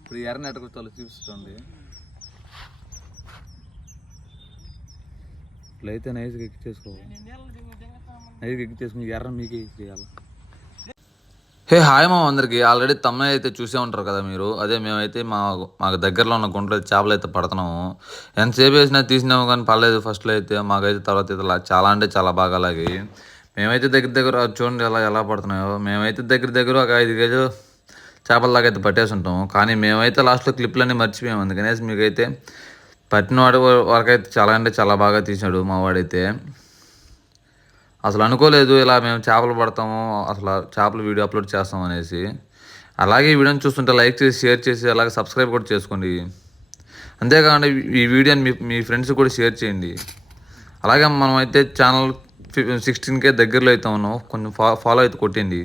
ఇప్పుడు ఎర్ర నెట్టకొచ్చాలో చూపిస్తుంది. ఇట్లయితే నైస్గా ఎక్కించేసుకుని ఎర్ర మీకే చేయాలి. హే హాయ్ మా అందరికి ఆల్రెడీ తమ్ముని అయితే చూసే ఉంటారు కదా మీరు. అదే మేమైతే మాకు దగ్గరలో ఉన్న గుంటలో చేపలు అయితే పడుతున్నాము. ఎంతసేపు వేసినా తీసినాము కానీ పర్లేదు. ఫస్ట్లో అయితే మాకైతే తర్వాత అయితే చాలా అంటే చాలా బాగా అలాగే మేమైతే దగ్గర చూడండి ఎలా పడుతున్నాయో. మేమైతే దగ్గర ఒక 5 కేజీలు చేపలలాగా అయితే పట్టేసి ఉంటాము. కానీ మేమైతే లాస్ట్లో క్లిప్లన్నీ మర్చిపోయాము. అందుకనేసి మీకైతే పట్టినవాడు వరకైతే చాలా అంటే చాలా బాగా తీసాడు మా వాడైతే. అసలు అనుకోలేదు ఇలా మేము చేపలు పడతాము, అసలు చేపల వీడియో అప్లోడ్ చేస్తాం అనేసి. అలాగే ఈ వీడియోని చూస్తుంటే లైక్ చేసి షేర్ చేసి అలాగే సబ్స్క్రైబ్ కూడా చేసుకోండి. అంతేకాకుండా ఈ వీడియోని మీ ఫ్రెండ్స్ కూడా షేర్ చేయండి. అలాగే మనం అయితే ఛానల్ 16K దగ్గరలో అయితే ఉన్నాం. కొంచెం ఫాలో అయితే కొట్టండి.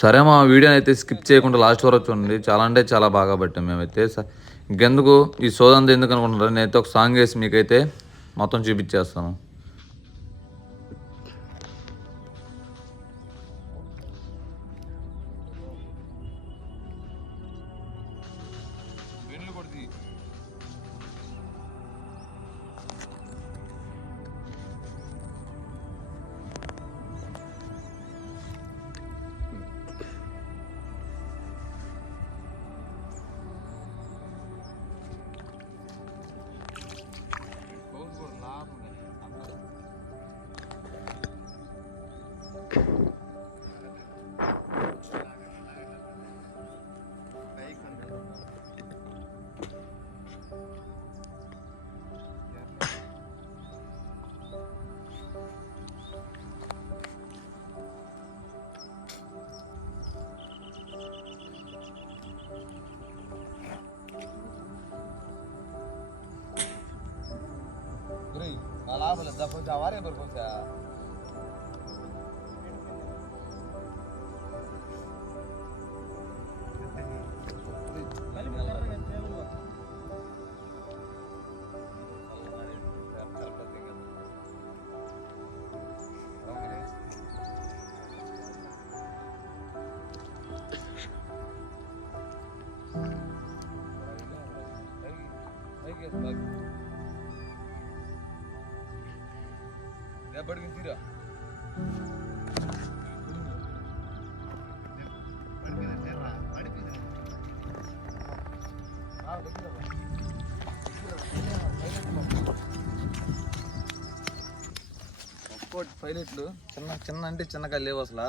సరే మా వీడియోని అయితే స్కిప్ చేయకుండా లాస్ట్ వరకు చూడండి. చాలా అంటే చాలా బాగా పట్టాం మేమైతే. ఇంకెందుకు ఈ సోదంతా ఎందుకు అనుకుంటున్నారు, నేనైతే ఒక సాంగ్ వేసి మీకైతే మొత్తం చూపించేస్తాను. పైలెట్లు చిన్న అంటే చిన్నగా లేవు అసలు.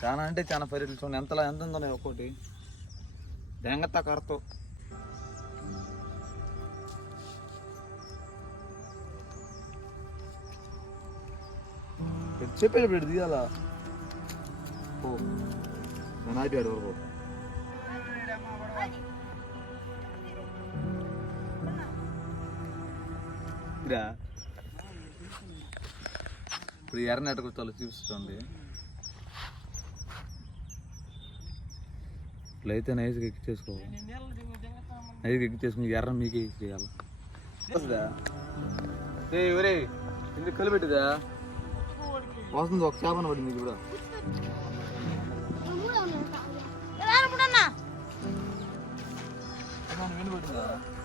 చాలా అంటే చాలా పైలెట్లు చూడండి ఎంత ఉందో ఒక్కోటి దెంగత కరతో. చెప్పాడు పెట్టి తీయాలా నేను ఆపాడు వరకు. ఇప్పుడు ఎర్ర నెట్టకొచ్చాలో చూపిస్తుంది. ఇట్లయితే నైస్గా ఎక్కించేసుకుని ఎర్ర మీకే చేయాలి. ఎవరే ఎందుకు కలిపెట్టిదా వస్తుంది ఒక చేపన పడింది కూడా.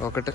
ఒకటే